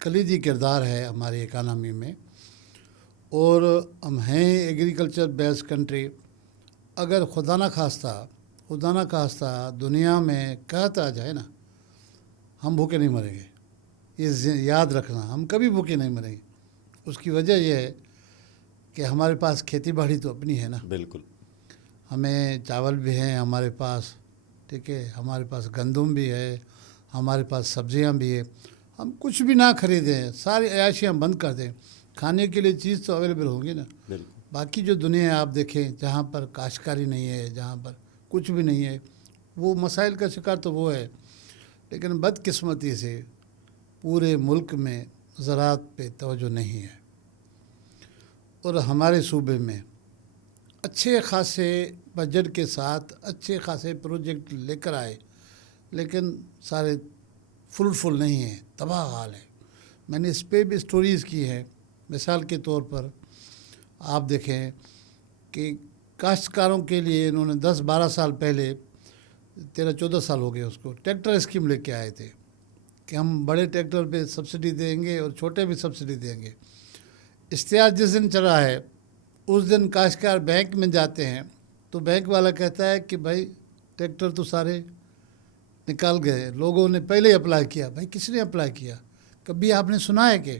کلیدی کردار ہے ہماری اکانومی میں, اور ہم ہیں ایگریکلچر بیس کنٹری. اگر خدا نہ خواستہ دنیا میں قحط آ جائے نا, ہم بھوکے نہیں مریں گے. یہ یاد رکھنا, ہم کبھی بھوکے نہیں مریں گے. اس کی وجہ یہ ہے کہ ہمارے پاس کھیتی باڑی تو اپنی ہے نا. بالکل. ہمیں چاول بھی ہیں ہمارے پاس, ٹھیک ہے, ہمارے پاس گندم بھی ہے, ہمارے پاس سبزیاں بھی ہے. ہم کچھ بھی نہ خریدیں, ساری عیاشیاں بند کر دیں, کھانے کے لیے چیز تو اویلیبل ہوگی نا. بالکل. باقی جو دنیا ہے آپ دیکھیں, جہاں پر کاشتکاری نہیں ہے, جہاں پر کچھ بھی نہیں ہے, وہ مسائل کا شکار تو وہ ہے. لیکن بدقسمتی سے پورے ملک میں زراعت پہ توجہ نہیں ہے. اور ہمارے صوبے میں اچھے خاصے بجٹ کے ساتھ اچھے خاصے پروجیکٹ لے کر آئے, لیکن سارے فل نہیں ہیں, تباہ حال ہے. میں نے اس پہ بھی سٹوریز کی ہیں. مثال کے طور پر آپ دیکھیں کہ کاشتکاروں کے لیے انہوں نے 10-12 سال پہلے, 13-14 سال ہو گئے اس کو, ٹریکٹر اسکیم لے کے آئے تھے کہ ہم بڑے ٹریکٹر پہ سبسڈی دیں گے اور چھوٹے بھی سبسڈی دیں گے. اشتہار جس دن چلا ہے اس دن کاشتکار بینک میں جاتے ہیں تو بینک والا کہتا ہے کہ بھائی ٹریکٹر تو سارے نکال گئے, لوگوں نے پہلے اپلائی کیا. بھائی کس نے اپلائی کیا؟ کبھی آپ نے سنا ہے کہ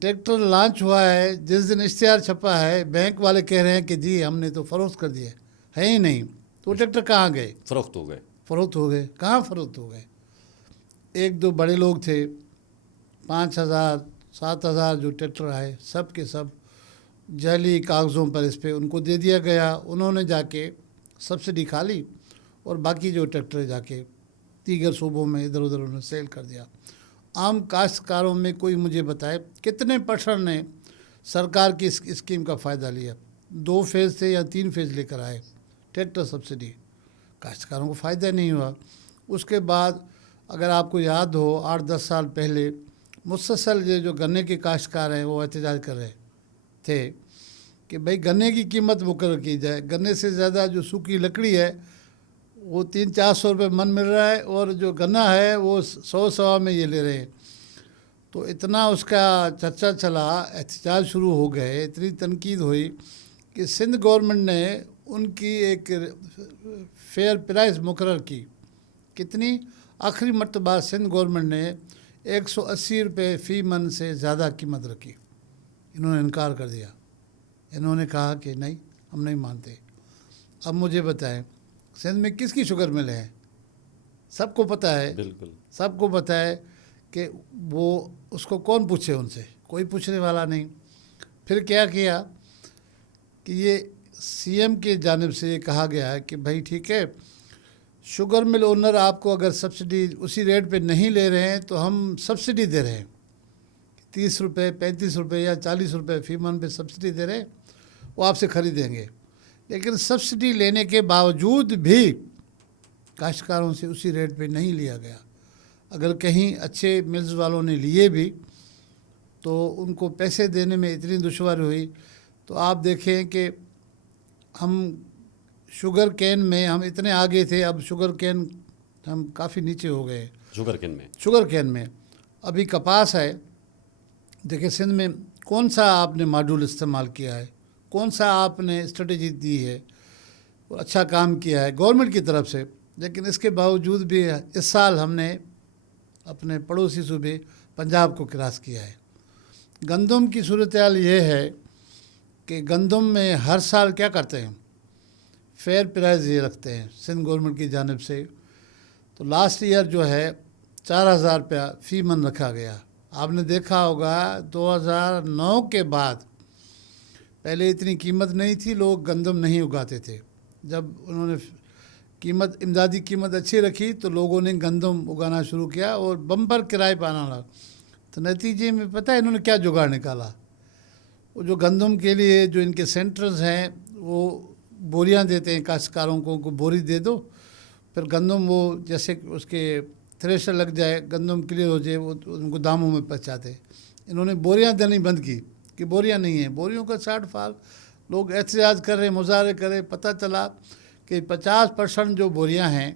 ٹریکٹر لانچ ہوا ہے, جس دن اشتہار چھپا ہے بینک والے کہہ رہے ہیں کہ جی ہم نے تو فروخت کر دیا ہے ہی نہیں. تو وہ ٹریکٹر کہاں گئے؟ فروخت ہو گئے. کہاں فروخت ہو گئے؟ 1-2 بڑے لوگ تھے, 5,000-7,000 جو ٹریکٹر آئے سب کے سب جعلی کاغذوں پر اس پہ ان کو دے دیا گیا. انہوں نے جا کے سبسڈی کھا لی اور باقی جو ٹریکٹر جا کے دیگر صوبوں میں ادھر ادھر انہوں نے سیل کر دیا. عام کاشتکاروں میں کوئی مجھے بتائے کتنے پرسنٹ نے سرکار کی اس اسکیم کا فائدہ لیا؟ 2 فیز تھے یا 3 فیز لے کر آئے ٹریکٹر سبسڈی، کاشتکاروں کو فائدہ نہیں ہوا۔ اس کے بعد اگر آپ کو یاد ہو 8-10 سال پہلے مسلسل یہ جو گنے کے کاشتکار ہیں وہ احتجاج کر رہے تھے کہ بھئی گنے کی قیمت مقرر کی جائے، گنے سے زیادہ جو سوکھی لکڑی ہے وہ 300-400 روپے من مل رہا ہے اور جو گنا ہے وہ 100 میں یہ لے رہے ہیں۔ تو اتنا اس کا چرچا چلا، احتجاج شروع ہو گئے، اتنی تنقید ہوئی کہ سندھ گورنمنٹ نے ان کی ایک فیئر پرائز مقرر کی۔ کتنی؟ آخری مرتبہ سندھ گورنمنٹ نے 180 روپے فی من سے زیادہ قیمت رکھی۔ انہوں نے انکار کر دیا، انہوں نے کہا کہ نہیں ہم نہیں مانتے۔ اب مجھے بتائیں سندھ میں کس کی شوگر مل ہے؟ سب کو پتہ ہے، بالکل سب کو پتہ ہے کہ وہ اس کو کون پوچھے، ان سے کوئی پوچھنے والا نہیں۔ پھر کیا کیا کہ یہ سی ایم کی جانب سے یہ کہا گیا ہے کہ بھائی ٹھیک ہے، شوگر مل اونر آپ کو اگر سبسڈی اسی ریٹ پہ نہیں لے رہے ہیں تو ہم سبسڈی دے رہے ہیں، 30 روپے 35 روپے یا 40 روپے فی من پہ سبسڈی دے رہے ہیں، وہ آپ سے خریدیں گے۔ لیکن سبسڈی لینے کے باوجود بھی کاشتکاروں سے اسی ریٹ پہ نہیں لیا گیا۔ اگر کہیں اچھے ملز والوں نے لیے بھی تو ان کو پیسے دینے میں اتنی دشواری ہوئی۔ تو آپ دیکھیں کہ ہم شوگر کین میں ہم اتنے آگے تھے، اب شوگر کین ہم کافی نیچے ہو گئے۔ شوگر کین میں شوگر کین میں ابھی کپاس ہے، دیکھیں سندھ میں کون سا آپ نے ماڈول استعمال کیا ہے، کون سا آپ نے اسٹریٹجی دی ہے، اچھا کام کیا ہے گورنمنٹ کی طرف سے۔ لیکن اس کے باوجود بھی اس سال ہم نے اپنے پڑوسی صوبے پنجاب کو کراس کیا ہے۔ گندم کی صورتحال یہ ہے کہ گندم میں ہر سال کیا کرتے ہیں، فیئر پرائز یہ رکھتے ہیں سندھ گورنمنٹ کی جانب سے۔ تو لاسٹ ایئر جو ہے 4000 روپیہ فی من رکھا گیا۔ آپ نے دیکھا ہوگا 2009 کے بعد پہلے اتنی قیمت نہیں تھی، لوگ گندم نہیں اگاتے تھے۔ جب انہوں نے امدادی قیمت اچھی رکھی تو لوگوں نے گندم اگانا شروع کیا اور بمپر کرائے پہ آنا لگا۔ تو نتیجے میں پتہ ہے انہوں نے کیا جگاڑ نکالا، وہ جو گندم کے لیے جو ان کے سینٹرز ہیں وہ بوریاں دیتے ہیں کاشتکاروں کو بوری دے دو، پھر گندم وہ جیسے اس کے تھریشر لگ جائے، گندم کلیئر ہو جائے، وہ ان کو داموں میں پہنچاتے۔ انہوں نے بوریاں دینی بند کی کہ بوریاں نہیں ہیں، بوریوں کا 60 فال لوگ احتجاج کر رہے، مظاہرے کر رہے۔ پتہ چلا کہ 50% جو بوریاں ہیں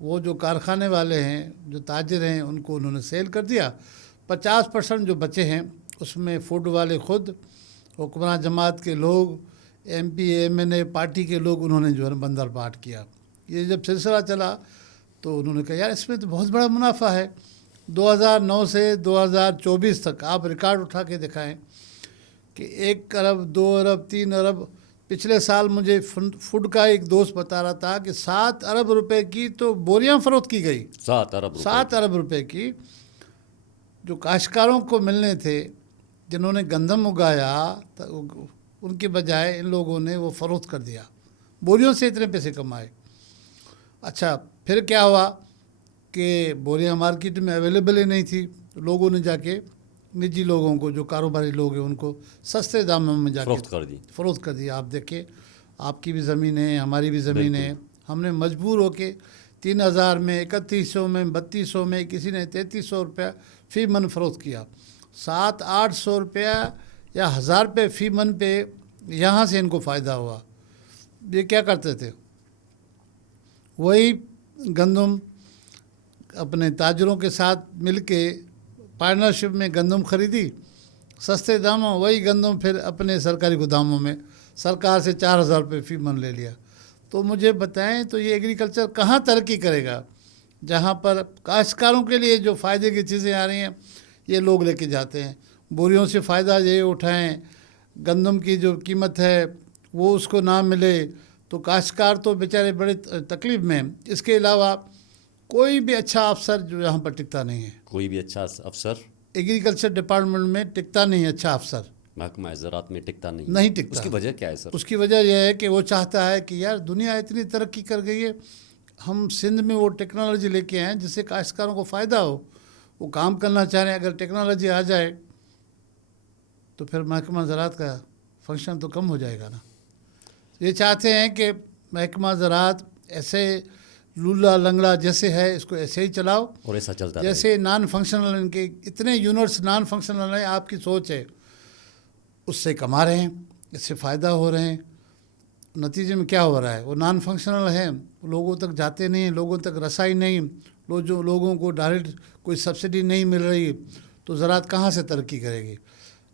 وہ جو کارخانے والے ہیں، جو تاجر ہیں، ان کو انہوں نے سیل کر دیا۔ 50% جو بچے ہیں اس میں فوڈ والے خود، حکمراں جماعت کے لوگ، M P M N A party کے لوگ، انہوں نے جو ہے بندر بانٹ کیا۔ یہ جب سلسلہ چلا تو انہوں نے کہا یار اس میں تو بہت بڑا منافع ہے۔ 2009 سے 2024 تک آپ ریکارڈ اٹھا کے دکھائیں کہ 1 ارب 2 ارب 3 ارب، پچھلے سال مجھے فوڈ کا ایک دوست بتا رہا تھا کہ 7 ارب روپے کی تو بوریاں فروخت کی گئی۔ 7 ارب روپے کی جو کاشتکاروں کو ملنے تھے، جنہوں نے گندم اگایا، ان کے بجائے ان لوگوں نے وہ فروخت کر دیا، بوریوں سے اتنے پیسے کمائے۔ اچھا پھر کیا ہوا کہ بوریاں مارکیٹ میں اویلیبل ہی نہیں تھی، لوگوں نے جا کے نجی لوگوں کو، جو کاروباری لوگ ہیں، ان کو سستے داموں میں جا کے فروخت کر دیا۔ آپ دیکھیں آپ کی بھی زمین ہے، ہماری بھی زمین ہے، ہم نے مجبور ہو کے 3000 میں 3100 میں 3200 میں، کسی نے 3300 روپیہ فی من فروخت کیا۔ 700-800 روپیہ یا 1000 روپے فی من پہ یہاں سے ان کو فائدہ ہوا۔ یہ کیا کرتے تھے، وہی گندم اپنے تاجروں کے ساتھ مل کے پارٹنرشپ میں گندم خریدی سستے داموں، وہی گندم پھر اپنے سرکاری گوداموں میں سرکار سے 4000 روپے فی من لے لیا۔ تو مجھے بتائیں تو یہ ایگریکلچر کہاں ترقی کرے گا، جہاں پر کاشتکاروں کے لیے جو فائدے کی چیزیں آ رہی ہیں یہ لوگ لے کے جاتے ہیں، بوریوں سے فائدہ یہ اٹھائیں، گندم کی جو قیمت ہے وہ اس کو نہ ملے تو کاشتکار تو بیچارے بڑے تکلیف میں ہیں۔ اس کے علاوہ کوئی بھی اچھا افسر جو یہاں پر ٹکتا نہیں ہے، کوئی بھی اچھا افسر ایگریکلچر ڈپارٹمنٹ میں ٹکتا نہیں ہے، اچھا افسر محکمہ زراعت میں ٹکتا نہیں ٹکتا۔ اس کی وجہ کیا ہے سر؟ اس کی وجہ یہ ہے کہ وہ چاہتا ہے کہ یار دنیا اتنی ترقی کر گئی ہے، ہم سندھ میں وہ ٹیکنالوجی لے کے آئیں جس سے کاشتکاروں کو فائدہ ہو۔ وہ کام کرنا چاہ رہے ہیں. اگر ٹیکنالوجی آ جائے تو پھر محکمہ زراعت کا فنکشن تو کم ہو جائے گا نا. یہ چاہتے ہیں کہ محکمہ زراعت ایسے لولا لنگڑا جیسے ہے اس کو ایسے ہی چلاؤ, اور ایسا چلتا جیسے نان فنکشنل ان کے اتنے یونٹس نان فنکشنل ہیں. آپ کی سوچ ہے اس سے کما رہے ہیں, اس سے فائدہ ہو رہے ہیں. نتیجے میں کیا ہو رہا ہے, وہ نان فنکشنل ہیں, لوگوں تک جاتے نہیں, لوگوں تک رسائی نہیں, جو لوگوں کو ڈائریکٹ کوئی سبسڈی نہیں مل رہی, تو زراعت کہاں سے ترقی کرے گی.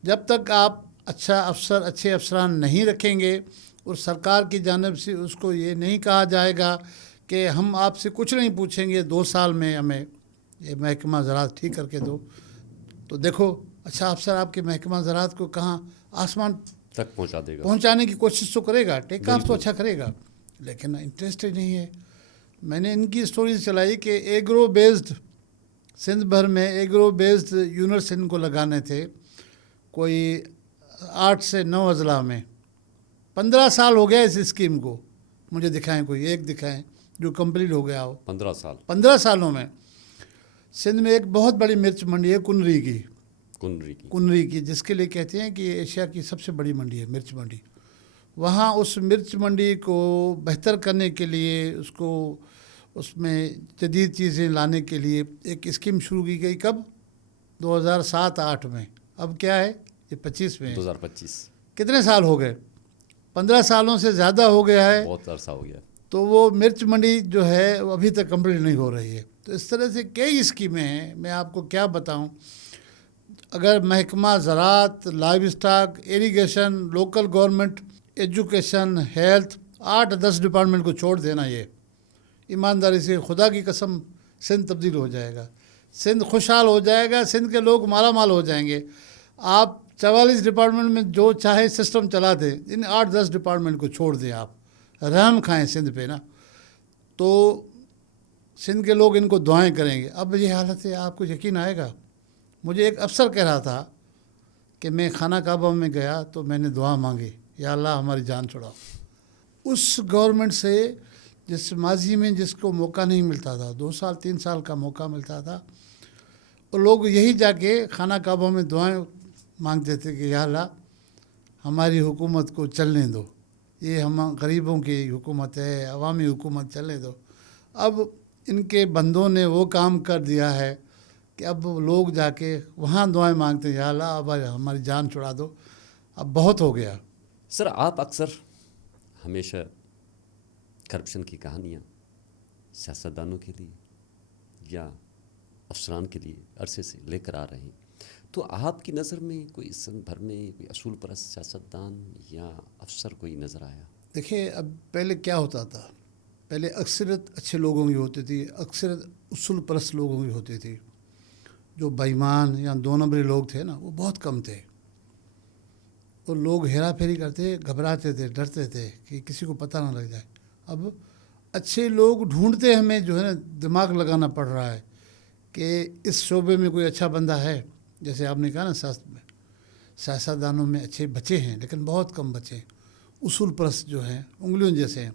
جب تک آپ اچھے افسران نہیں رکھیں گے اور سرکار کی جانب سے اس کو یہ نہیں کہا جائے گا کہ ہم آپ سے کچھ نہیں پوچھیں گے, 2 سال میں ہمیں یہ محکمہ زراعت ٹھیک کر کے دو, تو دیکھو اچھا افسر آپ کے محکمہ زراعت کو کہاں آسمان تک پہنچا دے گا, پہنچانے کی کوشش تو کرے گا, ٹیک آف تو اچھا کرے گا, لیکن انٹرسٹ ہی نہیں ہے. میں نے ان کی سٹوریز چلائی کہ ایگرو بیسڈ سندھ بھر میں ایگرو بیسڈ یونٹس ان کو لگانے تھے, کوئی 8 سے 9 اضلاع میں. 15 سال ہو گیا اس اسکیم کو, مجھے دکھائیں کوئی ایک دکھائیں جو کمپلیٹ ہو گیا ہو. 15 سالوں میں سندھ میں ایک بہت بڑی مرچ منڈی ہے کنری کی, جس کے لیے کہتے ہیں کہ یہ ایشیا کی سب سے بڑی منڈی ہے مرچ منڈی. وہاں اس مرچ منڈی کو بہتر کرنے کے لیے اس میں جدید چیزیں لانے کے لیے ایک اسکیم شروع کی گئی. کب؟ 2007-8 میں. اب کیا ہے یہ 25 میں, 2025. کتنے سال ہو گئے؟ 15 سالوں سے زیادہ ہو گیا ہے, بہت عرصہ ہو گیا. تو وہ مرچ منڈی جو ہے وہ ابھی تک کمپلیٹ نہیں ہو رہی ہے. تو اس طرح سے کئی اسکیمیں ہیں, میں آپ کو کیا بتاؤں. اگر محکمہ زراعت, live stock, irrigation, local government, education, health, 8-10 department کو چھوڑ دینا, یہ ایمانداری سے خدا کی قسم سندھ تبدیل ہو جائے گا, سندھ خوشحال ہو جائے گا, سندھ کے لوگ مالا مال ہو جائیں گے. آپ 44 ڈپارٹمنٹ میں جو چاہے سسٹم چلا دیں, ان 8-10 ڈپارٹمنٹ کو چھوڑ دیں, آپ رحم کھائیں سندھ پہ نا, تو سندھ کے لوگ ان کو دعائیں کریں گے. اب یہ حالت ہے, آپ کو یقین آئے گا. مجھے ایک افسر کہہ رہا تھا کہ میں خانہ کعبہ میں گیا تو میں نے دعا مانگی, یا اللہ ہماری جان چھڑاؤ. اس گورنمنٹ سے جس ماضی میں جس کو موقع نہیں ملتا تھا, 2 سال 3 سال کا موقع ملتا تھا, اور لوگ یہی جا کے خانہ کعبہ میں دعائیں مانگتے تھے کہ یا اللہ ہماری حکومت کو چلنے دو, یہ ہم غریبوں کی حکومت ہے, عوامی حکومت چلنے دو. اب ان کے بندوں نے وہ کام کر دیا ہے کہ اب لوگ جا کے وہاں دعائیں مانگتے ہیں, یا اللہ اب ہماری جان چھڑا دو, اب بہت ہو گیا. سر آپ اکثر ہمیشہ کرپشن کی کہانیاں سیاستدانوں کے لیے یا افسران کے لیے عرصے سے لے کر آ رہے ہیں, تو آپ کی نظر میں کوئی سندھ بھر میں کوئی اصول پرست سیاستدان یا افسر کوئی نظر آیا؟ دیکھیے, اب پہلے کیا ہوتا تھا, پہلے اکثریت اچھے لوگوں کی ہوتی تھی, اکثریت اصول پرست لوگوں کی ہوتی تھی. جو بےایمان یا 2 نمبری لوگ تھے نا, وہ بہت کم تھے, اور لوگ ہیرا پھیری کرتے, گھبراتے تھے, ڈرتے تھے کہ کسی کو پتہ نہ لگ جائے. اب اچھے لوگ ڈھونڈتے ہمیں جو ہے نا دماغ لگانا پڑ رہا ہے کہ اس شعبے میں کوئی اچھا بندہ ہے. جیسے آپ نے کہا نا سیاستدانوں میں اچھے بچے ہیں, لیکن بہت کم بچے ہیں. اصول پرست جو ہیں انگلیوں جیسے ہیں,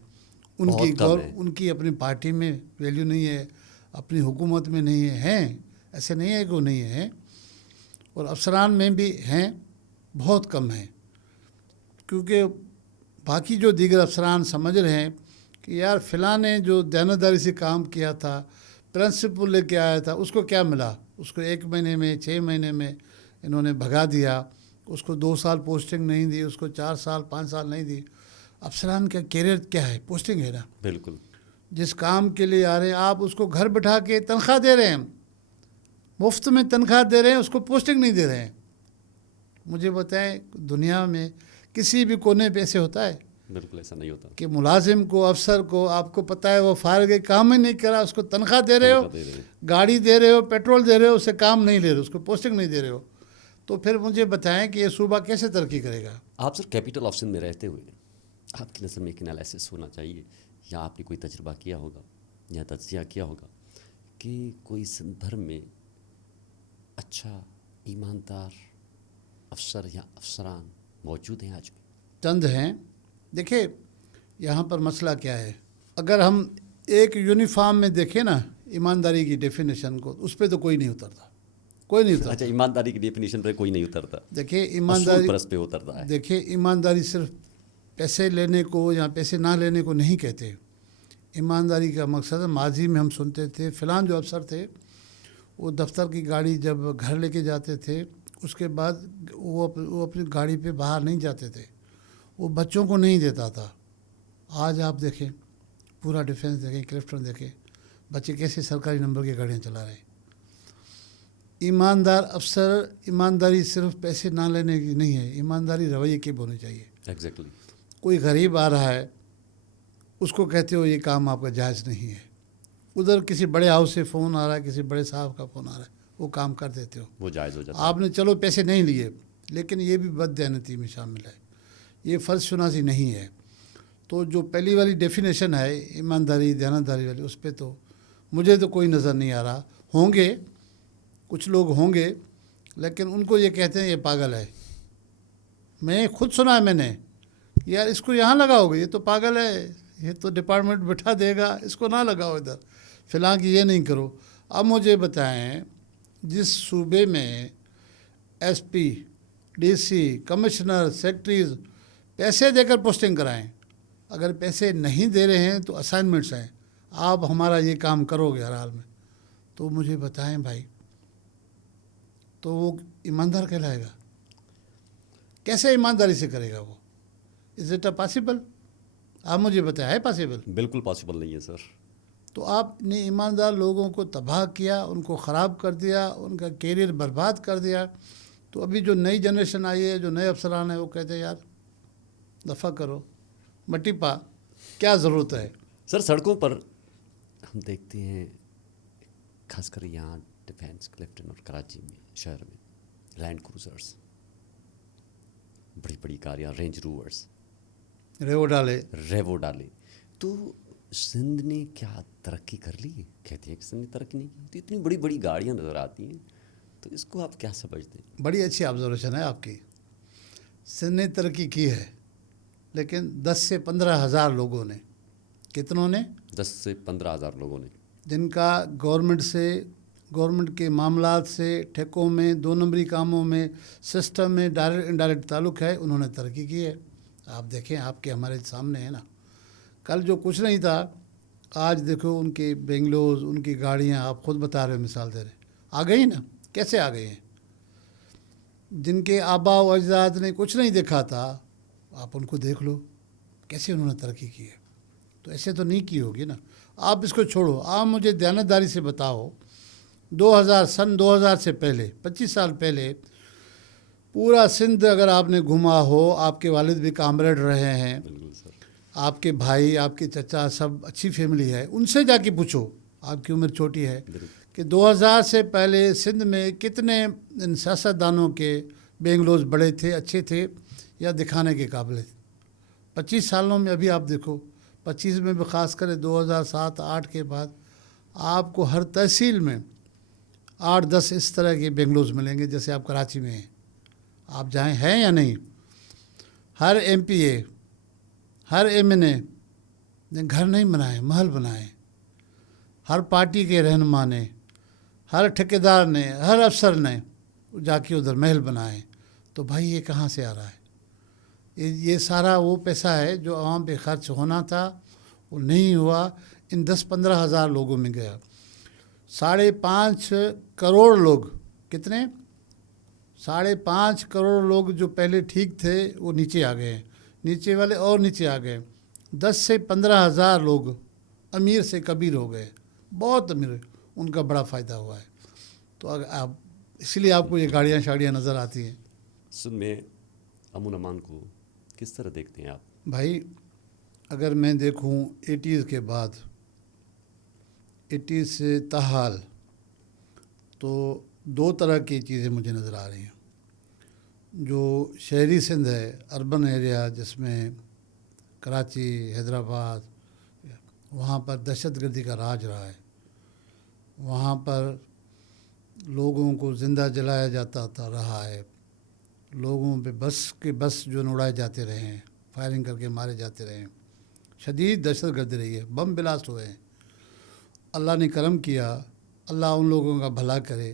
ان کی اپنی پارٹی میں ویلیو نہیں ہے, اپنی حکومت میں نہیں ہے, ایسے نہیں ہے کہ وہ نہیں ہیں, اور افسران میں بھی ہیں, بہت کم ہیں. کیونکہ باقی جو دیگر افسران سمجھ رہے ہیں کہ یار فلاں نے جو دیانتداری سے کام کیا تھا, پرنسپل لے کے آیا تھا, اس کو کیا ملا, اس کو 1 مہینے میں 6 مہینے میں انہوں نے بھگا دیا, اس کو 2 سال پوسٹنگ نہیں دی, اس کو 4 سال 5 سال نہیں دی. افسران کا کیریئر کیا ہے؟ پوسٹنگ ہے نا. بالکل. جس کام کے لیے آ رہے ہیں آپ اس کو گھر بٹھا کے تنخواہ دے رہے ہیں, مفت میں تنخواہ دے رہے ہیں, اس کو پوسٹنگ نہیں دے رہے ہیں. مجھے بتائیں دنیا میں کسی بھی کونے پہ ایسے ہوتا ہے؟ بالکل ایسا نہیں ہوتا کہ ملازم کو, افسر کو, آپ کو پتہ ہے وہ فارغ ہے, کام ہی نہیں کرا, اس کو تنخواہ دے رہے ہو, گاڑی دے رہے ہو, پیٹرول دے رہے ہو, اسے کام نہیں لے رہے, اس کو پوسٹنگ نہیں دے رہے ہو, تو پھر مجھے بتائیں کہ یہ صوبہ کیسے ترقی کرے گا؟ آپ سر کیپٹل آف سندھ میں رہتے ہوئے آپ کی نظر میں ایک انالیسس ہونا چاہیے, یا آپ نے کوئی تجربہ کیا ہوگا یا تجزیہ کیا ہوگا کہ کوئی سندھ بھر میں اچھا ایماندار افسر یا افسران موجود ہیں آج بھی؟ چند ہیں. دیکھیں یہاں پر مسئلہ کیا ہے, اگر ہم ایک یونیفارم میں دیکھیں نا ایمانداری کی ڈیفینیشن کو, اس پہ تو کوئی نہیں اترتا. کوئی نہیں اترتا. اچھا ایمانداری کی ڈیفینیشن پہ کوئی نہیں اترتا, دیکھیے اصول ایمانداری, پرست پہ اترتا ہے. دیکھیے ایمانداری صرف پیسے لینے کو یا پیسے نہ لینے کو نہیں کہتے. ایمانداری کا مقصد ہے, ماضی میں ہم سنتے تھے فلاں جو افسر تھے وہ دفتر کی گاڑی جب گھر لے کے جاتے تھے اس کے بعد وہ اپنی گاڑی پہ باہر نہیں جاتے تھے, وہ بچوں کو نہیں دیتا تھا. آج آپ دیکھیں پورا ڈیفینس دیکھیں, کلفٹن دیکھیں, بچے کیسے سرکاری نمبر کی گاڑیاں چلا رہے ہیں. ایماندار افسر, ایمانداری صرف پیسے نہ لینے کی نہیں ہے, ایمانداری رویے کی ہونی چاہیے. ایگزیکٹلی. کوئی غریب آ رہا ہے اس کو کہتے ہو یہ کام آپ کا جائز نہیں ہے, ادھر کسی بڑے ہاؤس سے فون آ رہا ہے, کسی بڑے صاحب کا فون آ رہا ہے, وہ کام کر دیتے ہو, وہ جائز ہو جاتا ہے. آپ نے چلو پیسے نہیں لیے لیکن یہ بھی بد دیانتی میں شامل ہے, یہ فرض شناسی نہیں ہے. تو جو پہلی والی ڈیفینیشن ہے ایمانداری دیانتداری والی, اس پہ تو مجھے تو کوئی نظر نہیں آ رہا. ہوں گے کچھ لوگ ہوں گے لیکن ان کو یہ کہتے ہیں یہ پاگل ہے. میں خود سنا ہے میں نے, یار اس کو یہاں لگاؤ گے, یہ تو پاگل ہے, یہ تو ڈپارٹمنٹ بٹھا دے گا, اس کو نہ لگاؤ ادھر, فلاں کی یہ نہیں کرو. اب مجھے بتائیں جس صوبے میں S P, D C, commissioner, secretaries پیسے دے کر پوسٹنگ کرائیں, اگر پیسے نہیں دے رہے ہیں تو اسائنمنٹس ہیں, آپ ہمارا یہ کام کرو گے ہر حال میں, تو مجھے بتائیں بھائی تو وہ ایماندار کہلائے گا؟ کیسے ایمانداری سے کرے گا وہ؟ Is it possible? آپ مجھے بتائیں ہے پاسبل؟ بالکل پاسبل نہیں ہے سر. تو آپ نے ایماندار لوگوں کو تباہ کیا, ان کو خراب کر دیا, ان کا کیریئر برباد کر دیا. تو ابھی جو نئی جنریشن آئی ہے, جو نئے افسران ہیں, وہ کہتے ہیں یار دفع کرو, مٹی پا, کیا ضرورت ہے. سر سڑکوں پر ہم دیکھتے ہیں خاص کر یہاں ڈیفینس, کلفٹن اور کراچی میں, شہر میں لینڈ کروزرس, بڑی بڑی گاڑیاں, رینج روورس, ریو ڈالے. تو سندھ نے کیا ترقی کر لی؟ کہتے ہیں کہ سندھ نے ترقی نہیں کی. تو اتنی بڑی بڑی گاڑیاں نظر آتی ہیں, تو اس کو آپ کیا سمجھتے ہیں؟ بڑی اچھی آبزرویشن ہے آپ کی. سندھ نے ترقی کی ہے لیکن 10 سے 15 ہزار لوگوں نے, کتنوں نے؟ 10 سے 15 ہزار لوگوں نے, جن کا گورنمنٹ کے معاملات سے, ٹھیکوں میں, 2 نمبری کاموں میں, سسٹم میں ڈائریکٹ انڈائریکٹ تعلق ہے, انہوں نے ترقی کی ہے. آپ دیکھیں, آپ کے ہمارے سامنے ہے نا. کل جو کچھ نہیں تھا آج دیکھو ان کے بنگلوز, ان کی گاڑیاں, آپ خود بتا رہے ہو, مثال دے رہے, آ گئی نا. کیسے آ گئی ہیں؟ جن کے آبا و اجداد نے کچھ نہیں دیکھا تھا, آپ ان کو دیکھ لو کیسے انہوں نے ترقی کی ہے. تو ایسے تو نہیں کی ہوگی نا. آپ اس کو چھوڑو, آپ مجھے دیانتداری سے بتاؤ, 2000 سے پہلے, 25 سال پہلے پورا سندھ اگر آپ نے گھما ہو, آپ کے والد بھی کامریڈ رہے ہیں, بالکل سر, آپ کے بھائی, آپ کے چچا, سب اچھی فیملی ہے, ان سے جا کے پوچھو, آپ کی عمر چھوٹی ہے, کہ 2000 سے پہلے سندھ میں کتنے ان سیاستدانوں کے بنگلوز بڑے تھے, اچھے تھے, یا دکھانے کے قابل تھے. 25 سالوں میں ابھی آپ دیکھو, 25 میں بھی خاص کر 2007-8 کے بعد آپ کو ہر تحصیل میں 8-10 اس طرح کے بنگلوز ملیں گے جیسے آپ کراچی میں ہیں. آپ جائیں, ہیں یا نہیں؟ ہر ایم پی اے, ہر ایم این اے نے گھر نہیں بنائے, محل بنائے. ہر پارٹی کے رہنما نے, ہر ٹھیکیدار نے, ہر افسر نے جا کے ادھر محل بنائے. تو بھائی یہ کہاں سے آ رہا ہے؟ یہ سارا وہ پیسہ ہے جو عوام پہ خرچ ہونا تھا, وہ نہیں ہوا, ان 10-15 ہزار لوگوں میں گیا. 5.5 کروڑ لوگ, کتنے؟ 5.5 کروڑ لوگ جو پہلے ٹھیک تھے وہ نیچے آ گئے, نیچے والے اور نیچے آ گئے. 10 سے 15 ہزار لوگ امیر سے کبیر ہو گئے, بہت امیر, ان کا بڑا فائدہ ہوا ہے. تو آپ اسی لیے آپ کو یہ گاڑیاں شاڑیاں نظر آتی ہیں. سندھ میں امن امان کو کس طرح دیکھتے ہیں آپ؟ بھائی اگر میں دیکھوں 80s کے بعد, 80s سے تاحال, تو 2 طرح کی چیزیں مجھے نظر آ رہی ہیں. جو شہری سندھ ہے, اربن ایریا, جس میں کراچی, حیدرآباد, وہاں پر دہشت گردی کا راج رہا ہے. وہاں پر لوگوں کو زندہ جلایا جاتا رہا ہے, لوگوں پہ بس جو اڑائے جاتے رہے ہیں, فائرنگ کر کے مارے جاتے رہے ہیں. شدید دہشت گردی رہی ہے, بم بلاسٹ ہوئے ہیں. اللہ نے کرم کیا, اللہ ان لوگوں کا بھلا کرے,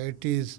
80s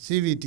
CVT,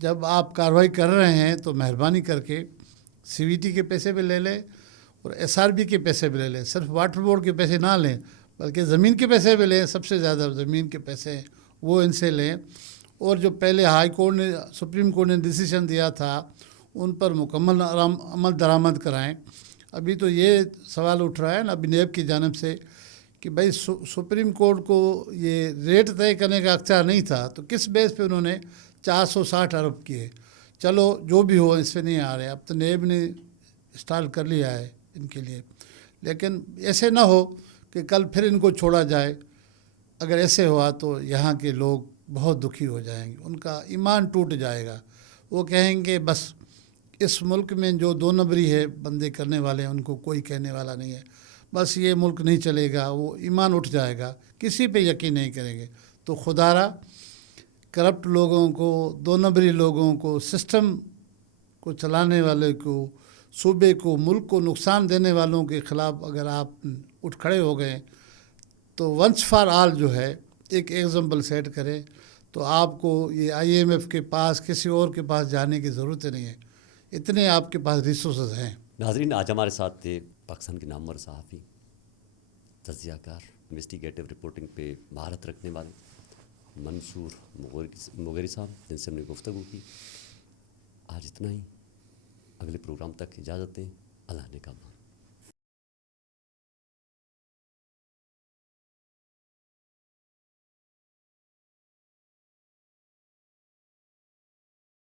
جب آپ کارروائی کر رہے ہیں تو مہربانی کر کے CVT کے پیسے بھی لے لیں اور SRB کے پیسے بھی لے لیں. صرف واٹر بورڈ کے پیسے نہ لیں بلکہ زمین کے پیسے بھی لیں. سب سے زیادہ زمین کے پیسے ہیں وہ ان سے لیں. اور جو پہلے ہائی کورٹ نے سپریم کورٹ نے ڈیسیشن دیا تھا ان پر مکمل عمل درآمد کرائیں. ابھی تو یہ سوال اٹھ رہا ہے نا ابھی نیب کی جانب سے کہ بھائی سپریم کورٹ کو یہ ریٹ طے کرنے کا اختیار نہیں تھا تو کس بیس پہ انہوں نے 460 ارب کیے. چلو جو بھی ہو اس پہ نہیں آ رہے. اب تو نیب نے اسٹارٹ کر لیا ہے ان کے لیے. لیکن ایسے نہ ہو کہ کل پھر ان کو چھوڑا جائے. اگر ایسے ہوا تو یہاں کے لوگ بہت دکھی ہو جائیں گے. ان کا ایمان ٹوٹ جائے گا. وہ کہیں گے بس اس ملک میں جو 2 نمبری ہے بندے کرنے والے ہیں ان کو کوئی کہنے والا نہیں ہے. بس یہ ملک نہیں چلے گا. وہ ایمان اٹھ جائے گا. کسی پہ یقین نہیں کریں گے. تو خدارا کرپٹ لوگوں کو 2 نمبری لوگوں کو سسٹم کو چلانے والے کو صوبے کو ملک کو نقصان دینے والوں کے خلاف اگر آپ اٹھ کھڑے ہو گئے تو ونس فار آل جو ہے ایک ایگزامپل سیٹ کرے. تو آپ کو یہ IMF کے پاس کسی اور کے پاس جانے کی ضرورت نہیں ہے. اتنے آپ کے پاس ریسورسز ہیں. ناظرین آج ہمارے ساتھ تھے پاکستان کے نامور صحافی تجزیہ کار انویسٹیگیٹو رپورٹنگ پہ مہارت رکھنے والے منصور مغیری صاحب جن سے ہم نے گفتگو کی. آج اتنا ہی. اگلے پروگرام تک اجازت دیں. اللہ نے کہا.